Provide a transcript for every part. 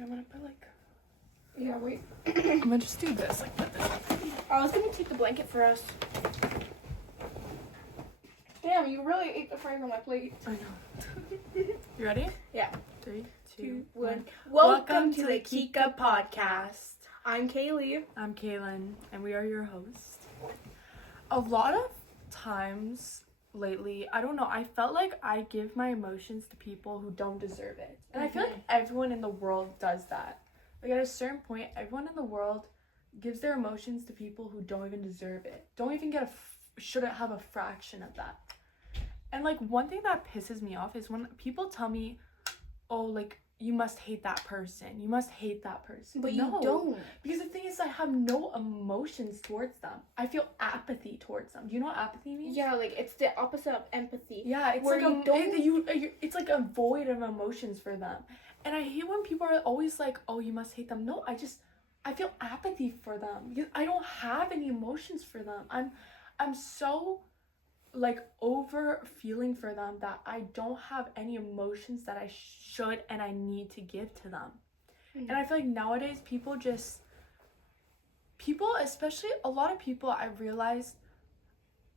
I'm gonna put like. Yeah, wait. I'm gonna just do this. Like, put this. I was gonna take the blanket for us. Damn, you really ate the fries on my plate. I know. You ready? Yeah. 3, 2, 1. 1. Welcome to the Kika Podcast. I'm Kaylee. I'm Kaylin, and we are your hosts. A lot of times lately, I don't know, I felt like I give my emotions to people who don't deserve it. And I feel like everyone in the world does that. Like, at a certain point, everyone in the world gives their emotions to people who don't even deserve it. Don't even shouldn't have a fraction of that. And, like, one thing that pisses me off is when people tell me, oh, like, you must hate that person. You must hate that person. But no, you don't. Because the thing is, I have no emotions towards them. I feel apathy towards them. Do you know what apathy means? Yeah, like, it's the opposite of empathy. Yeah, it's where like it's like a void of emotions for them. And I hate when people are always like, oh, you must hate them. No, I feel apathy for them. Because I don't have any emotions for them. I'm so like over feeling for them that I don't have any emotions that I should and I need to give to them. And I feel like nowadays especially a lot of people, I've realized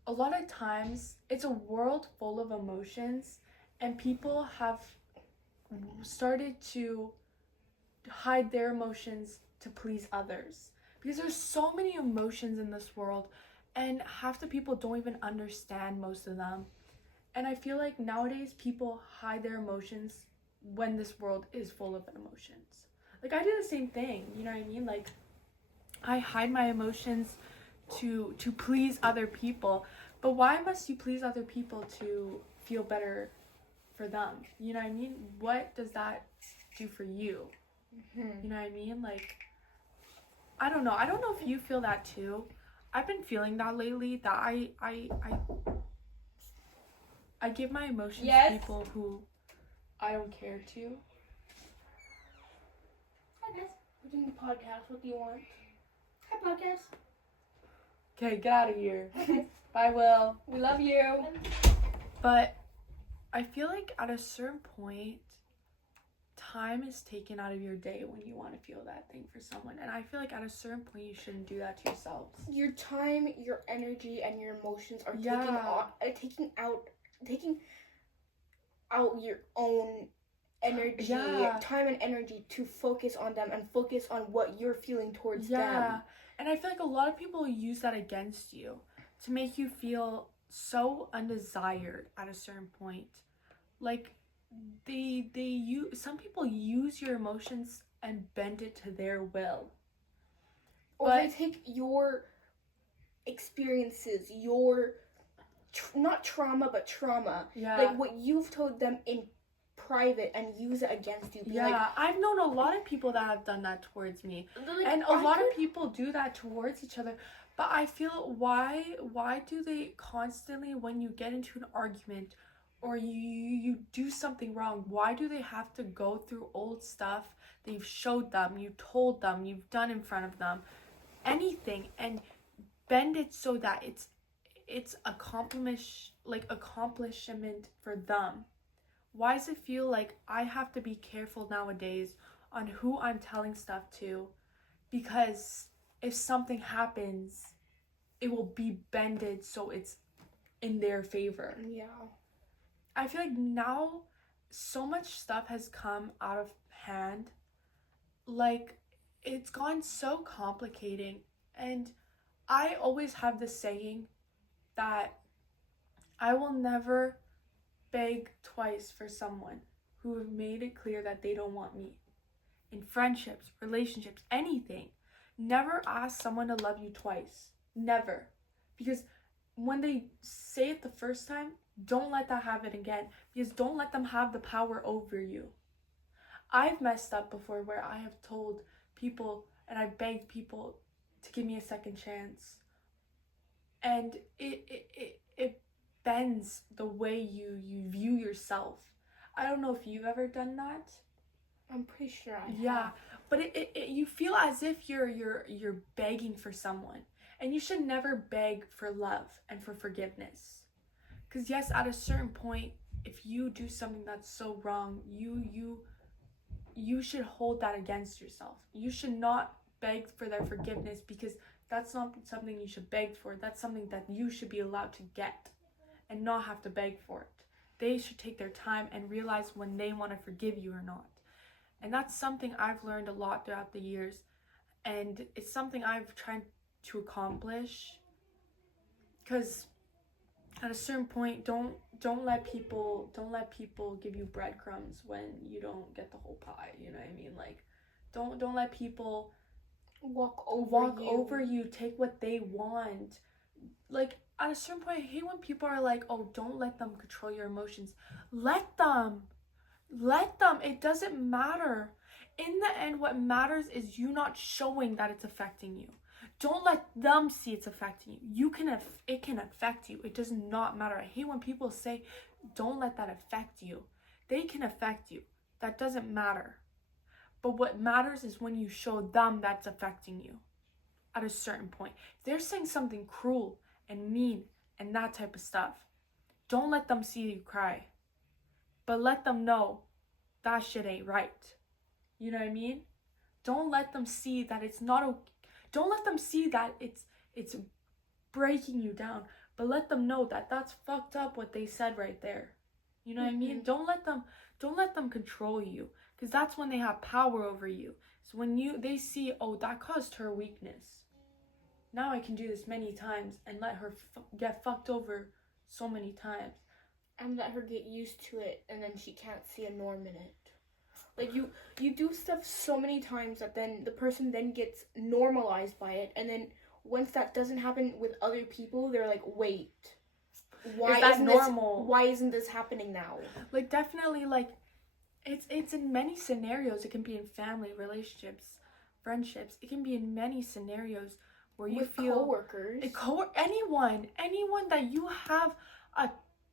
a lot of times it's a world full of emotions, and people have started to hide their emotions to please others, because there's so many emotions in this world and half the people don't even understand most of them. And I feel like nowadays people hide their emotions when this world is full of emotions. Like, I do the same thing, you know what I mean? Like, I hide my emotions to please other people. But why must you please other people to feel better for them? You know what I mean? What does that do for you? You know what I mean? Like, I don't know. I don't know if you feel that too. I've been feeling that lately, that I give my emotions to people who I don't care to. Hi, guys. We're doing the podcast. What do you want? Hi, podcast. Okay, get out of here. Bye, Will. We love you. But I feel like at a certain point, time is taken out of your day when you want to feel that thing for someone. And I feel like at a certain point, you shouldn't do that to yourselves. Your time, your energy, and your emotions are taking out your own energy, time and energy to focus on them and focus on what you're feeling towards them. And I feel like a lot of people use that against you to make you feel so undesired at a certain point. Like, some people use your emotions and bend it to their will. Or they take your experiences, your not trauma, but trauma. Yeah. Like what you've told them in private and use it against you. I've known a lot of people that have done that towards me. And a lot of people do that towards each other. But I feel, why do they constantly, when you get into an argument or you do something wrong, why do they have to go through old stuff that you've showed them, you told them, you've done in front of them, anything, and bend it so that it's accomplishment for them? Why does it feel like I have to be careful nowadays on who I'm telling stuff to? Because if something happens, it will be bended so it's in their favor. Yeah. I feel like now so much stuff has come out of hand. Like, it's gone so complicating. And I always have this saying that I will never beg twice for someone who have made it clear that they don't want me. In friendships, relationships, anything. Never ask someone to love you twice. Never. Because when they say it the first time, don't let that happen again. Because don't let them have the power over you. I've messed up before where I have told people and I begged people to give me a second chance. And it bends the way you view yourself. I don't know if you've ever done that. I'm pretty sure I have. Yeah, but it you feel as if you're begging for someone, and you should never beg for love and for forgiveness. Because yes, at a certain point, if you do something that's so wrong, you you should hold that against yourself. You should not beg for their forgiveness, because that's not something you should beg for. That's something that you should be allowed to get and not have to beg for it. They should take their time and realize when they want to forgive you or not. And that's something I've learned a lot throughout the years, and it's something I've tried to accomplish, because at a certain point, don't let people give you breadcrumbs when you don't get the whole pie. You know what I mean? Like, don't let people walk over you, take what they want. Like, at a certain point, I hate when people are like, oh, don't let them control your emotions. Let them. It doesn't matter. In the end, what matters is you not showing that it's affecting you. Don't let them see it's affecting you. It can affect you. It does not matter. I hate when people say, don't let that affect you. They can affect you. That doesn't matter. But what matters is when you show them that's affecting you at a certain point. If they're saying something cruel and mean and that type of stuff, don't let them see you cry. But let them know that shit ain't right. You know what I mean? Don't let them see that it's not okay. Don't let them see that it's breaking you down. But let them know that that's fucked up what they said right there. You know what I mean? Don't let them control you, because that's when they have power over you. So when they see, oh, that caused her weakness. Now I can do this many times and let her get fucked over so many times. And let her get used to it, and then she can't see a norm in it. Like, you do stuff so many times that then the person then gets normalized by it, and then once that doesn't happen with other people, they're like, wait, why isn't normal? Why isn't this happening now? Like, definitely, like, it's in many scenarios. It can be in family, relationships, friendships. It can be in many scenarios where you feel coworkers, anyone that you have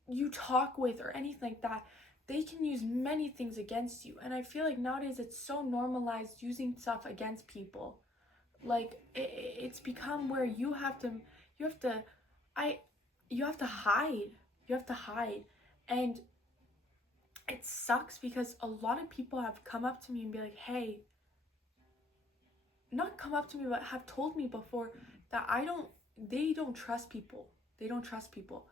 you talk with or anything like that. They can use many things against you. And I feel like nowadays it's so normalized using stuff against people. Like, it's become where you have to hide. You have to hide. And it sucks because a lot of people have come up to me and be like, hey, not come up to me, but have told me before that they don't trust people. They don't trust people.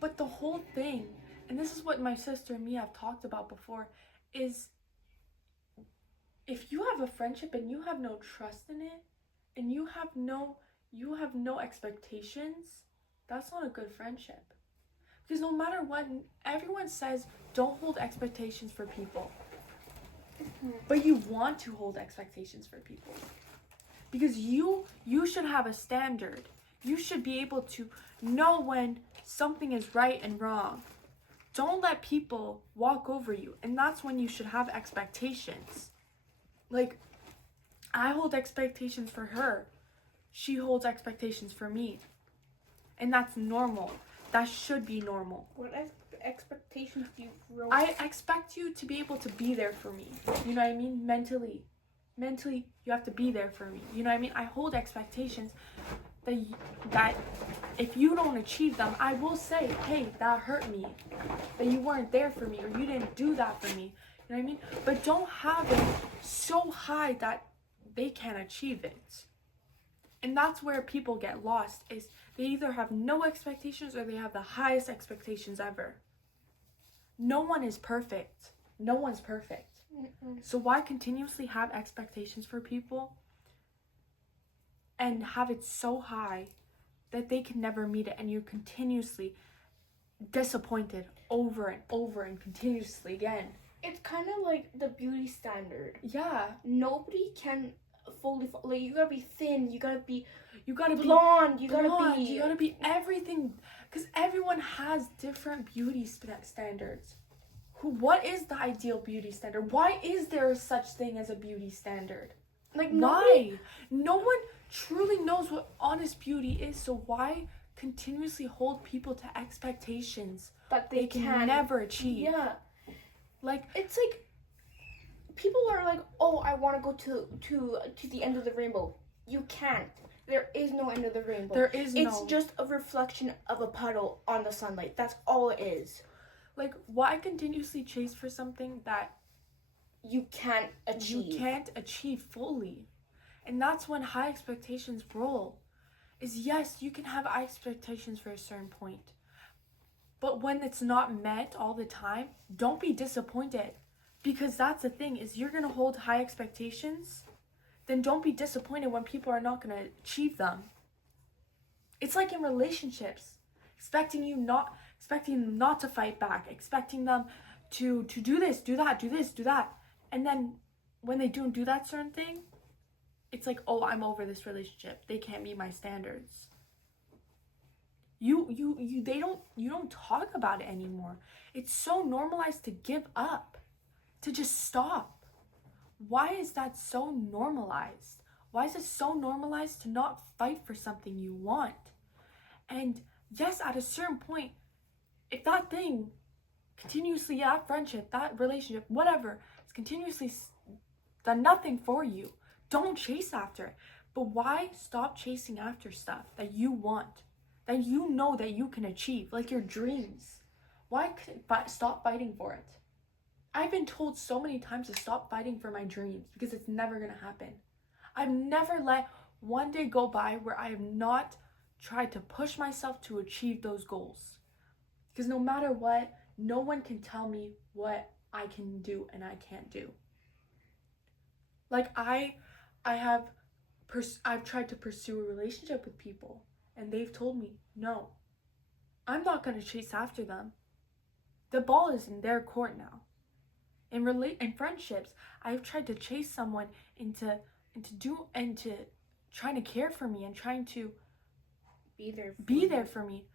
But the whole thing, and this is what my sister and me have talked about before, is if you have a friendship and you have no trust in it, and you have no expectations, that's not a good friendship. Because no matter what, everyone says don't hold expectations for people. But you want to hold expectations for people. Because you should have a standard. You should be able to know when something is right and wrong. Don't let people walk over you. And that's when you should have expectations. Like, I hold expectations for her. She holds expectations for me. And that's normal. That should be normal. What expectations do you grow? I expect you to be able to be there for me. You know what I mean? Mentally, you have to be there for me. You know what I mean? I hold expectations that if you don't achieve them, I will say, hey, that hurt me. That you weren't there for me, or you didn't do that for me. You know what I mean? But don't have it so high that they can't achieve it. And that's where people get lost, is they either have no expectations or they have the highest expectations ever. No one is perfect. No one's perfect. So why continuously have expectations for people and have it so high that they can never meet it, and you're continuously disappointed over and over and continuously again? It's kind of like the beauty standard. Yeah. Nobody can fully, like, you gotta be thin, you gotta be blonde, you gotta be everything, because everyone has different beauty standards. What is the ideal beauty standard? Why is there such thing as a beauty standard? Like, why? No one truly knows what honest beauty is, so why continuously hold people to expectations that they can never achieve? Yeah. Like, it's like, people are like, oh, I want to go to the end of the rainbow. You can't. There is no end of the rainbow. It's just a reflection of a puddle on the sunlight. That's all it is. Like, why continuously chase for something that you can't achieve. You can't achieve fully. And that's when high expectations roll. Is yes, you can have high expectations for a certain point. But when it's not met all the time, don't be disappointed. Because that's the thing, is you're going to hold high expectations, then don't be disappointed when people are not going to achieve them. It's like in relationships, expecting them not to fight back, expecting them to do this, do that, do this, do that. And then when they don't do that certain thing, it's like, oh, I'm over this relationship. They can't meet my standards. You don't talk about it anymore. It's so normalized to give up, to just stop. Why is that so normalized? Why is it so normalized to not fight for something you want? And yes, at a certain point, if that thing continuously, that friendship, that relationship, whatever, is continuously done nothing for you, don't chase after it. But why stop chasing after stuff that you want, that you know that you can achieve, like your dreams? Why stop fighting for it? I've been told so many times to stop fighting for my dreams because it's never going to happen. I've never let one day go by where I have not tried to push myself to achieve those goals. Because no matter what, no one can tell me what I can do and I can't do. Like I've tried to pursue a relationship with people and they've told me, no, I'm not going to chase after them. The ball is in their court now. In friendships, I've tried to chase someone into trying to care for me and trying to be there for me.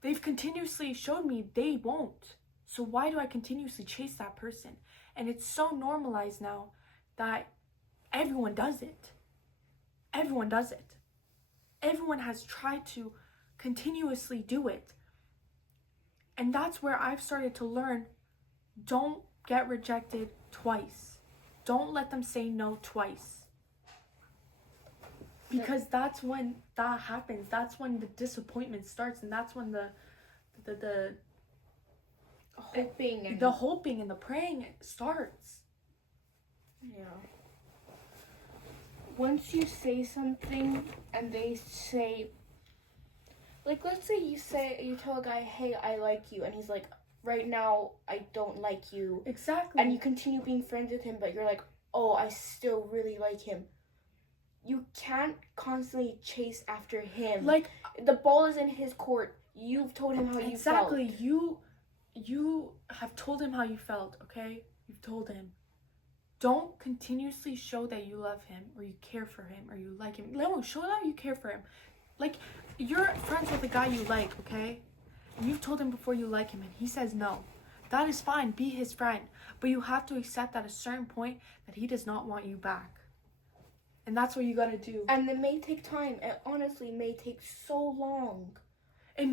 They've continuously showed me they won't. So why do I continuously chase that person? And it's so normalized now that everyone does it. Everyone does it. Everyone has tried to continuously do it. And that's where I've started to learn, don't get rejected twice. Don't let them say no twice. Because that's when that happens. That's when the disappointment starts, and that's when the hoping and the praying starts. Yeah. Once you say something and they say, like, let's say you tell a guy, hey, I like you, and he's like, right now I don't like you. Exactly. And you continue being friends with him, but you're like, oh, I still really like him. You can't constantly chase after him. Like, the ball is in his court. You've told him how you felt. Exactly. You have told him how you felt, okay? You've told him. Don't continuously show that you love him or you care for him or you like him. No, show that you care for him. Like, you're friends with a guy you like, okay? And you've told him before you like him and he says no. That is fine. Be his friend. But you have to accept at a certain point that he does not want you back. And that's what you gotta do. And it may take time. It honestly may take so long. It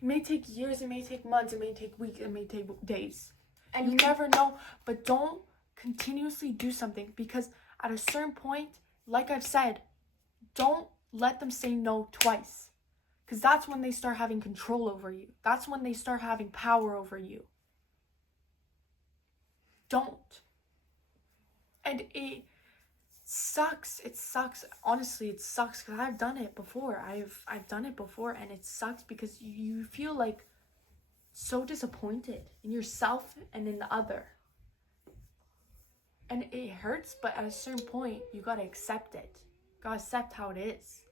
may take years, it may take months, it may take weeks, it may take days. And you never know. But don't continuously do something, because at a certain point, like I've said, don't let them say no twice. Because that's when they start having control over you. That's when they start having power over you. Don't. And it sucks. Honestly, it sucks because I've done it before. I've done it before, and it sucks because you feel like so disappointed in yourself and in the other. And it hurts, but at a certain point, you gotta accept it. You gotta accept how it is.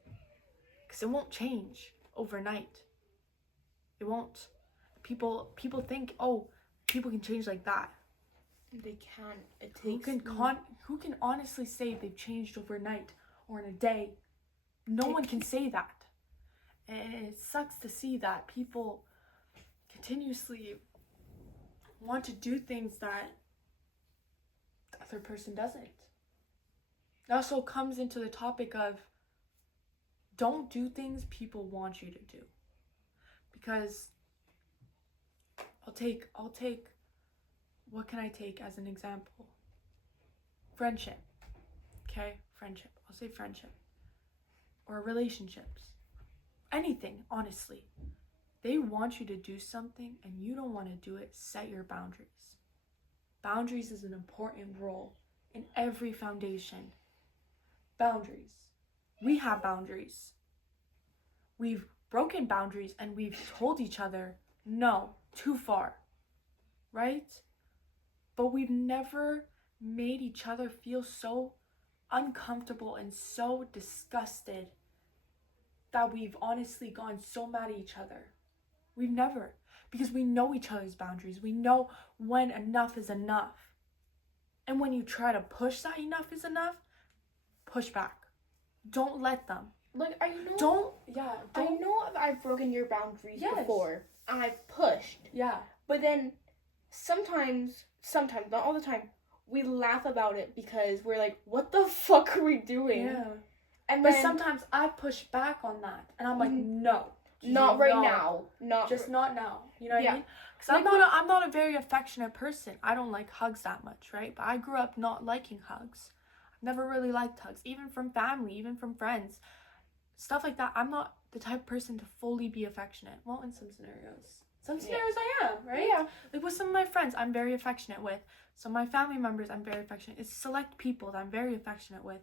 Because it won't change overnight. It won't. People think, oh, people can change like that. They can't. It takes. Who can honestly say they've changed overnight or in a day? No one can say that. And it sucks to see that people continuously want to do things that the other person doesn't. It also comes into the topic of, don't do things people want you to do. Because I'll take what can I take as an example? Friendship. Okay? Friendship. I'll say friendship. Or relationships. Anything, honestly. They want you to do something and you don't want to do it, set your boundaries. boundaries is an important role in every foundation. Boundaries. We have boundaries. We've broken boundaries and we've told each other, no, too far, right? But we've never made each other feel so uncomfortable and so disgusted that we've honestly gone so mad at each other. We've never, because we know each other's boundaries. We know when enough is enough. And when you try to push that enough is enough, push back. Don't let them. Like, I know. Don't. I know I've broken your boundaries Yes. before, and I've pushed. Yeah. But then, sometimes, not all the time, we laugh about it because we're like, "What the fuck are we doing?" Yeah. And But then, sometimes I push back on that, and I'm like, no. not right No. now. Not now. You know what Yeah. I mean? Because I'm not a very affectionate person. I don't like hugs that much, right? But I grew up not liking hugs. I've never really liked hugs, even from family, even from friends. Stuff like that. I'm not the type of person to fully be affectionate. Well, in some scenarios. Some scenarios I am, right? Yeah. Like with some of my friends, I'm very affectionate with. Some of my family members, I'm very affectionate. It's select people that I'm very affectionate with.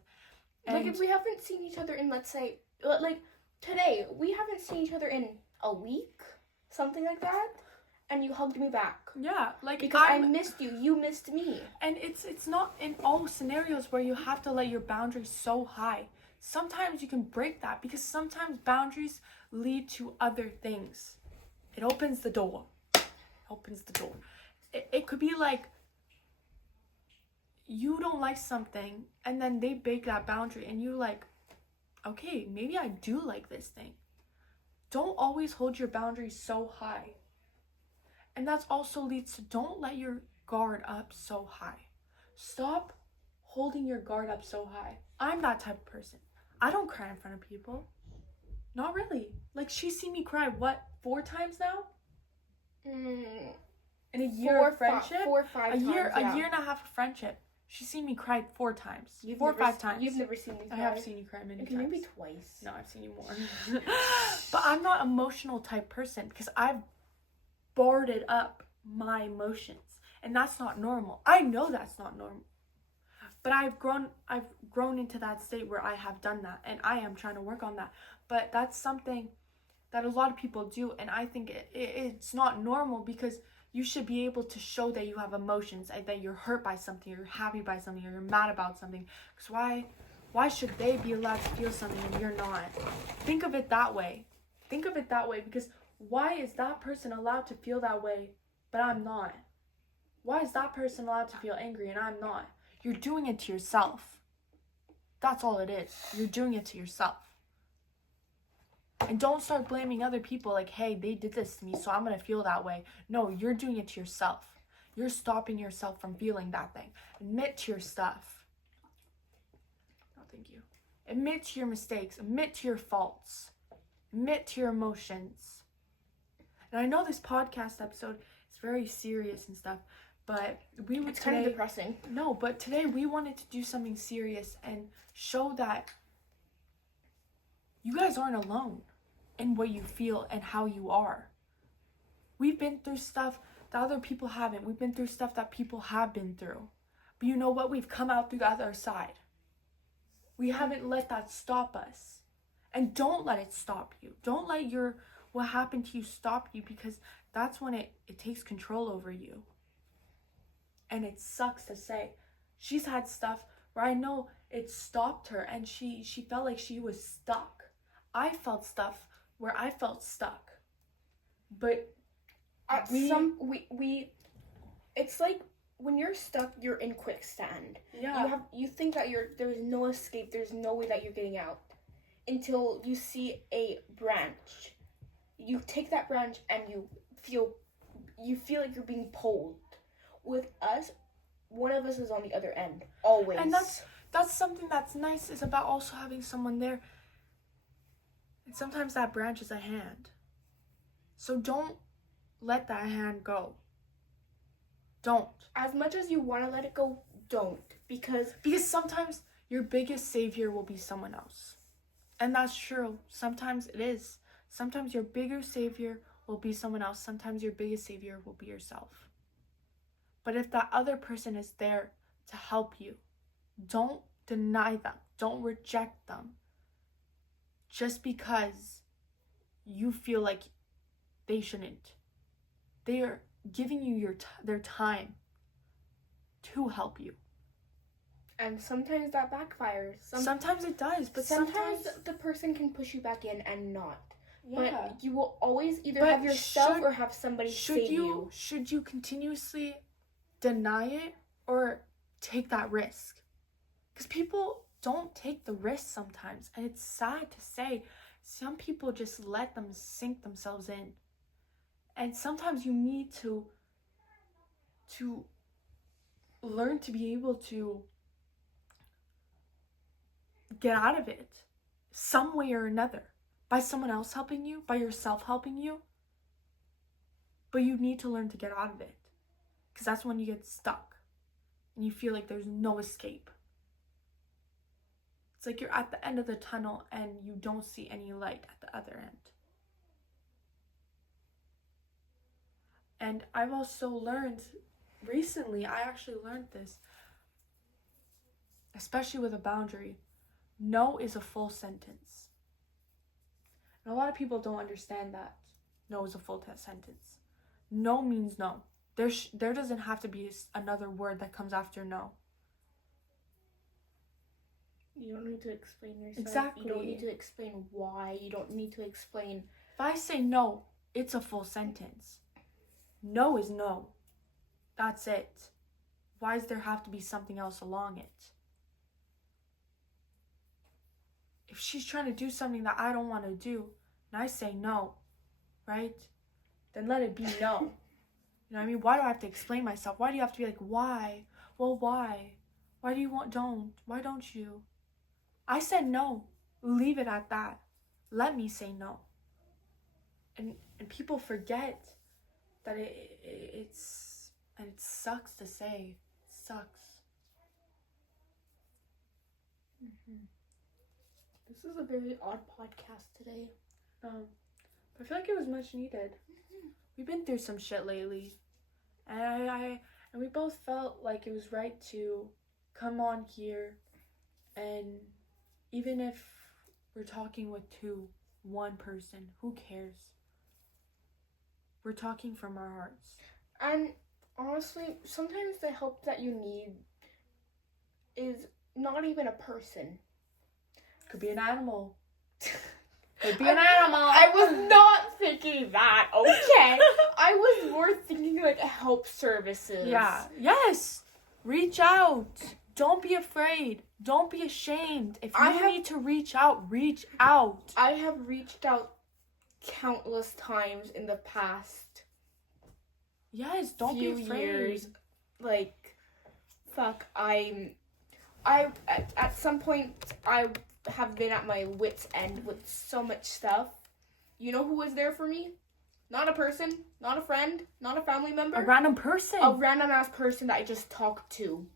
And Like, if we haven't seen each other in, let's say, like, today, we haven't seen each other in a week, something like that, and you hugged me back. yeah, like Because I missed you, you missed me. And it's not in all scenarios where you have to let your boundaries so high. Sometimes you can break that because sometimes boundaries lead to other things. It opens the door. It could be like you don't like something and then they break that boundary and you're like, okay, maybe I do like this thing. Don't always hold your boundaries so high. And that also leads to don't let your guard up so high. Stop holding your guard up so high. I'm that type of person. I don't cry in front of people. Not really. Like, she's seen me cry, 4 times now? In a year of friendship? 4 or 5 times, A year and a half of friendship. She's seen me cry 4 times. 4 or 5 times. You've never seen me cry. I have seen you cry many times. Maybe twice. No, I've seen you more. But I'm not an emotional type person because I've boarded up my emotions. And that's not normal. I know that's not normal. But I've grown into that state where I have done that. And I am trying to work on that. But that's something that a lot of people do. And I think it's not normal because you should be able to show that you have emotions and that you're hurt by something, you're happy by something, or you're mad about something. Because why should they be allowed to feel something and you're not? Think of it that way. Because why is that person allowed to feel that way, but I'm not? Why is that person allowed to feel angry and I'm not? You're doing it to yourself. That's all it is. You're doing it to yourself. And don't start blaming other people like, hey, they did this to me, so I'm going to feel that way. No, you're doing it to yourself. You're stopping yourself from feeling that thing. Admit to your stuff. No, thank you. Admit to your mistakes. Admit to your faults. Admit to your emotions. And I know this podcast episode is very serious and stuff, but it's kind of depressing. No, but today we wanted to do something serious and show that you guys aren't alone in what you feel and how you are. We've been through stuff that other people haven't. We've been through stuff that people have been through. But you know what? We've come out through the other side. We haven't let that stop us. And don't let it stop you. Don't let what happened to you stop you, because that's when it takes control over you. And it sucks to say. She's had stuff where I know it stopped her and she felt like she was stuck. I felt stuff where I felt stuck. But it's like when you're stuck, you're in quicksand. yeah. You think that there's no escape, there's no way that you're getting out until you see a branch. You take that branch and you feel like you're being pulled. With us, one of us is on the other end, always. And that's something that's nice, is about also having someone there. And sometimes that branch is a hand. So don't let that hand go. Don't. As much as you want to let it go, don't. Because sometimes your biggest savior will be someone else. And that's true. Sometimes it is. Sometimes your bigger savior will be someone else. Sometimes your biggest savior will be yourself. But if that other person is there to help you, don't deny them. Don't reject them. Just because you feel like they shouldn't. They are giving you their time to help you. And sometimes that backfires. Sometimes it does, but sometimes the person can push you back in and not. Yeah. But you will always either But have yourself or have somebody save you. Should you continuously deny it or take that risk? Because people don't take the risk sometimes, and it's sad to say. Some people just let them sink themselves in. And sometimes you need to learn to be able to get out of it some way or another. By someone else helping you, by yourself helping you. But you need to learn to get out of it. Because that's when you get stuck. And you feel like there's no escape. It's like you're at the end of the tunnel and you don't see any light at the other end. And I've also learned, recently, I actually learned this, especially with a boundary, no is a full sentence. And a lot of people don't understand that no is a full sentence. No means no. There doesn't have to be another word that comes after no. You don't need to explain yourself. Exactly. You don't need to explain why. You don't need to explain. If I say no, it's a full sentence. No is no. That's it. Why does there have to be something else along it? If she's trying to do something that I don't want to do, and I say no, right? Then let it be no. You know what I mean? Why do I have to explain myself? Why do you have to be like, why? Well, why? Why do you don't? Why don't you? I said no. Leave it at that. Let me say no. And people forget that it sucks to say. It sucks. Mm-hmm. This is a very odd podcast today. But I feel like it was much needed. Mm-hmm. We've been through some shit lately. And we both felt like it was right to come on here, and even if we're talking with one person, who cares? We're talking from our hearts. And honestly, sometimes the help that you need is not even a person. Could be an animal. Could be an animal. I was not thinking that, okay? I was more thinking like help services. Yeah. Yes. Reach out. Don't be afraid. Don't be ashamed. If you need to reach out, reach out. I have reached out countless times in the past. Yes, don't be afraid. Years. Like, fuck, at some point, I have been at my wit's end with so much stuff. You know who was there for me? Not a person, not a friend, not a family member. A random person. A random ass person that I just talked to.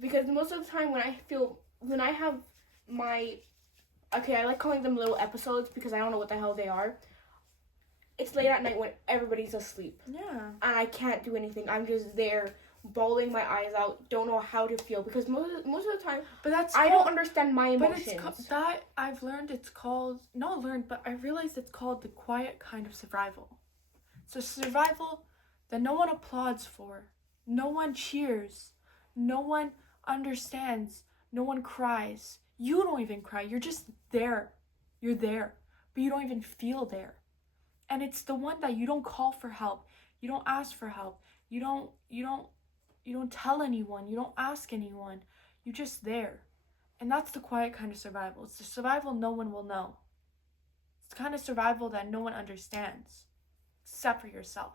Because most of the time when I have my, okay, I like calling them little episodes because I don't know what the hell they are. It's late at night when everybody's asleep. Yeah. And I can't do anything. I'm just there bawling my eyes out, don't know how to feel because most of the time I don't understand my emotions. But I realized it's called the quiet kind of survival. So survival that no one applauds for, no one cheers, no one understands, no one cries. You don't even cry. You're just there. You're there, but you don't even feel there. And it's the one that you don't call for help. You don't ask for help. You don't tell anyone. You don't ask anyone. You're just there. And that's the quiet kind of survival. It's the survival no one will know. It's the kind of survival that no one understands, except for yourself.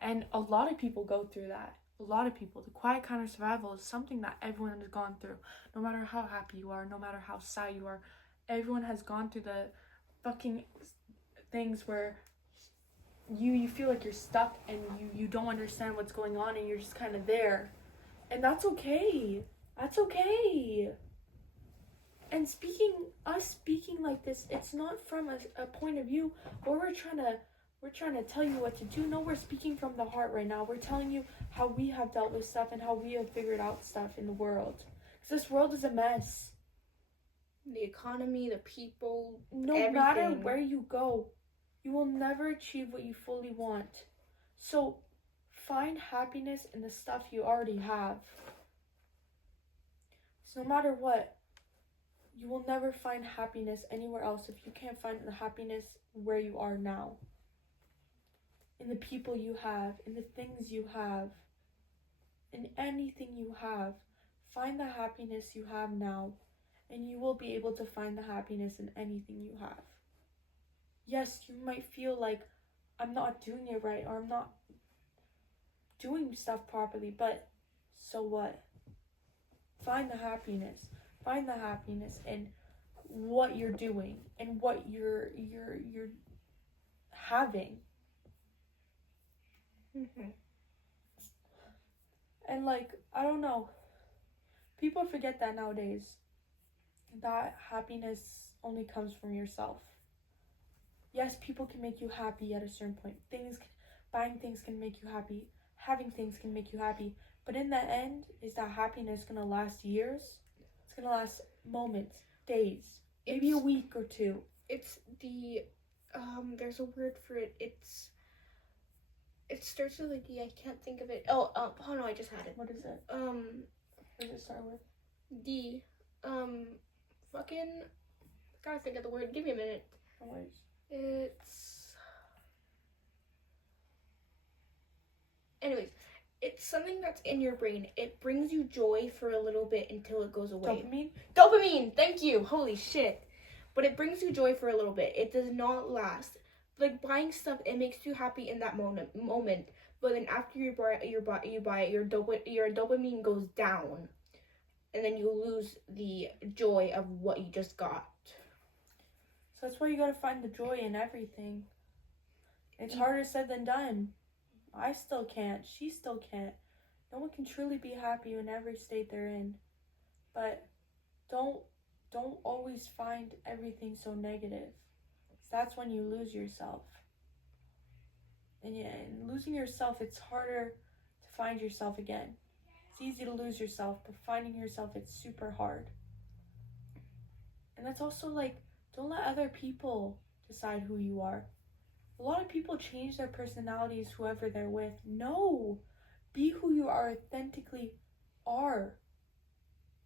And a lot of people go through that. A lot of people. The quiet kind of survival is something that everyone has gone through. No matter how happy you are, no matter how sad you are, everyone has gone through the fucking things where you feel like you're stuck and you don't understand what's going on and you're just kind of there. And that's okay. That's okay. And speaking like this, it's not from a point of view where we're we're trying to tell you what to do. No, we're speaking from the heart right now. We're telling you how we have dealt with stuff and how we have figured out stuff in the world. Because this world is a mess. The economy, the people, No everything. matter where you go, you will never achieve what you fully want. So find happiness in the stuff you already have. So no matter what, you will never find happiness anywhere else if you can't find the happiness where you are now. In the people you have, in the things you have, in anything you have. Find the happiness you have now, and you will be able to find the happiness in anything you have. Yes, you might feel like I'm not doing it right or I'm not doing stuff properly, but so what? Find the happiness. Find the happiness in what you're doing and what you're having. Mm-hmm. And like, I don't know. People forget that nowadays. That happiness only comes from yourself. Yes, people can make you happy at a certain point. Buying things can make you happy. Having things can make you happy. But in the end, is that happiness gonna last years? It's gonna last moments, days, maybe a week or two. It's the there's a word for it. It starts with like I can't think of it. Oh no, I just had it. What is it? What does it start with? The fucking gotta think of the word. Give me a minute. No worries. It's something that's in your brain. It brings you joy for a little bit until it goes away. Dopamine, thank you. Holy shit. But it brings you joy for a little bit. It does not last. Like buying stuff, it makes you happy in that moment. But then after you buy it, your dopamine goes down. And then you lose the joy of what you just got. So that's why you gotta find the joy in everything. It's harder said than done. I still can't. She still can't. No one can truly be happy in every state they're in. But don't always find everything so negative. 'Cause that's when you lose yourself. And yeah, in losing yourself, it's harder to find yourself again. It's easy to lose yourself, but finding yourself, it's super hard. And that's also like, don't let other people decide who you are. A lot of people change their personalities whoever they're with. No, be who you are authentically are.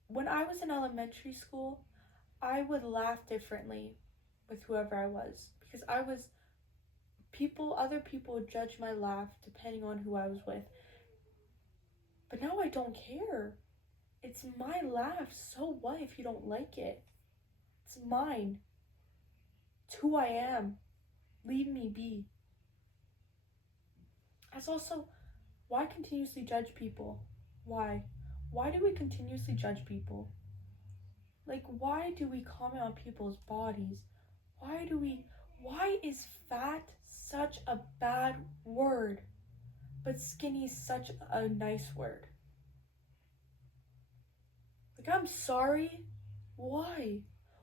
When I was in elementary school, I would laugh differently with whoever I was because other people would judge my laugh depending on who I was with. But now I don't care. It's my laugh. So what if you don't like it? It's mine. It's who I am. Leave me be. As also, why continuously judge people? Why? Why do we continuously judge people? Like, why do we comment on people's bodies? Why is fat such a bad word, but skinny is such a nice word? Like, I'm sorry. Why?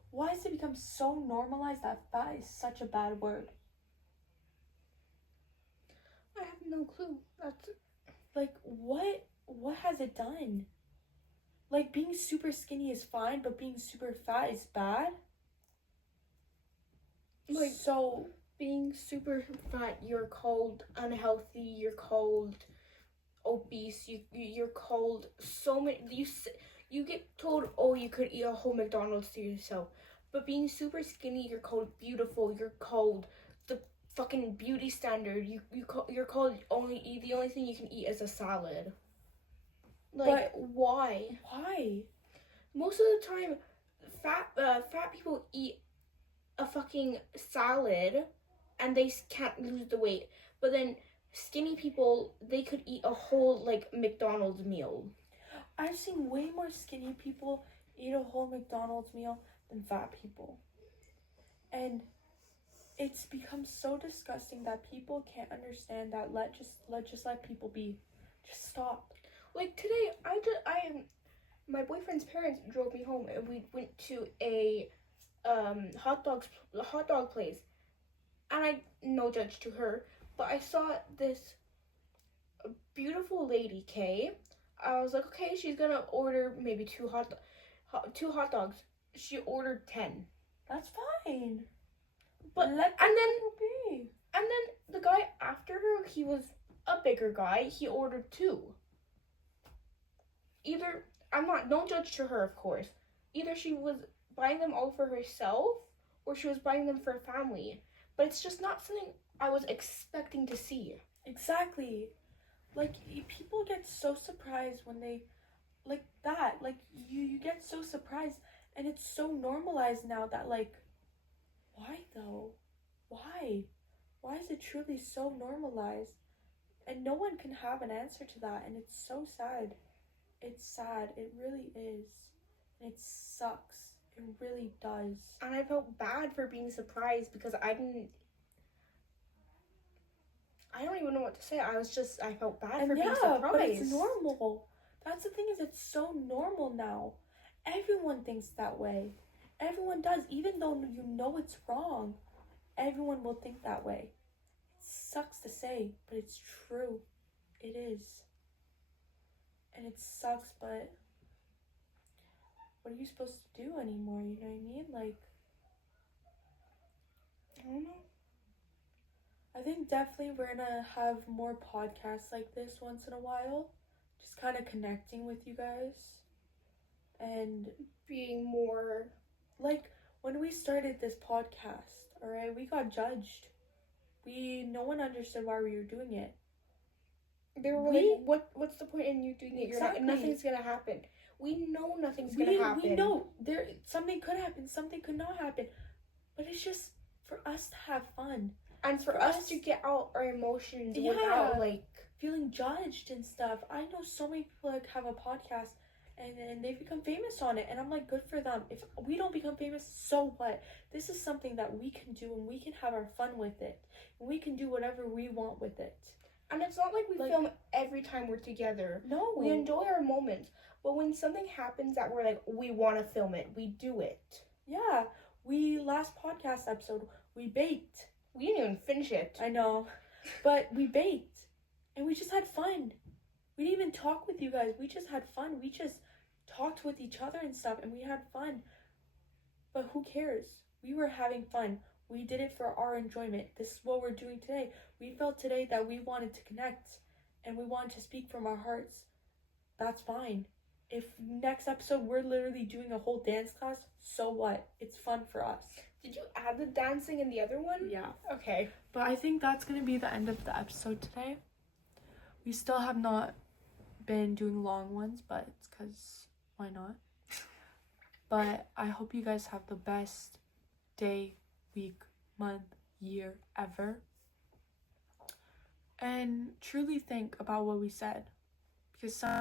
Why has it become so normalized that fat is such a bad word? I have no clue. That's like, what has it done? Like, being super skinny is fine, but being super fat is bad? Like, so being super fat, you're called unhealthy, you're called obese, you're called so many, you get told, oh, you could eat a whole McDonald's to yourself. But being super skinny, you're called beautiful, you're called the fucking beauty standard. You're called the only thing you can eat is a salad. Like, but why? Why? Most of the time, fat people eat a fucking salad and they can't lose the weight. But then skinny people, they could eat a whole like McDonald's meal. I've seen way more skinny people eat a whole McDonald's meal than fat people. And it's become so disgusting that people can't understand that. Just let people be. Just stop. Like today, my boyfriend's parents drove me home and we went to a hot dog place. and I no judge to her, but I saw this beautiful lady, Kay. I was like, okay, she's gonna order maybe two hot dogs. She ordered 10. That's fine. But let and then people be. and then the guy after her, he was a bigger guy. He ordered 2. Either I'm not no judge to her, of course. Either she was buying them all for herself or she was buying them for a family. But it's just not something I was expecting to see. Exactly. Like, people get so surprised when they, like that. Like, you get so surprised, and it's so normalized now that, like, why though? Why? Why is it truly so normalized? And no one can have an answer to that, and it's so sad. It's sad. It really is. And it sucks. It really does. And I felt bad for being surprised because I don't even know what to say. I felt bad for being surprised. But it's normal. That's the thing, is it's so normal now. Everyone thinks that way. Everyone does, even though you know it's wrong. Everyone will think that way. It sucks to say, but it's true. It is. And it sucks, but what are you supposed to do anymore? You know what I mean? Like, I don't know. I think definitely we're gonna have more podcasts like this once in a while. Just kind of connecting with you guys. And Being more... like, when we started this podcast, alright, we got judged. No one understood why we were doing it. They were like, what's the point in you doing it? Exactly. Nothing's gonna happen. We know nothing's gonna happen. We know something could happen, something could not happen. But it's just for us to have fun. And for us to get out our emotions without, like... feeling judged and stuff. I know so many people, like, have a podcast and they've become famous on it. And I'm like, good for them. If we don't become famous, so what? This is something that we can do, and we can have our fun with it. And we can do whatever we want with it. And it's not like we film every time we're together. No. We enjoy our moments. But when something happens that we're like, we want to film it, we do it. Yeah. Last podcast episode, we baked. We didn't even finish it. I know. But we baked. And we just had fun. We didn't even talk with you guys. We just had fun. We just talked with each other and stuff, and we had fun. But who cares? We were having fun. We did it for our enjoyment. This is what we're doing today. We felt today that we wanted to connect, and we wanted to speak from our hearts. That's fine. If next episode we're literally doing a whole dance class, so what? It's fun for us. Did you add the dancing in the other one? Yeah. Okay. But I think that's going to be the end of the episode today. We still have not been doing long ones, but it's because why not? But I hope you guys have the best day, week, month, year ever. And truly think about what we said. Because some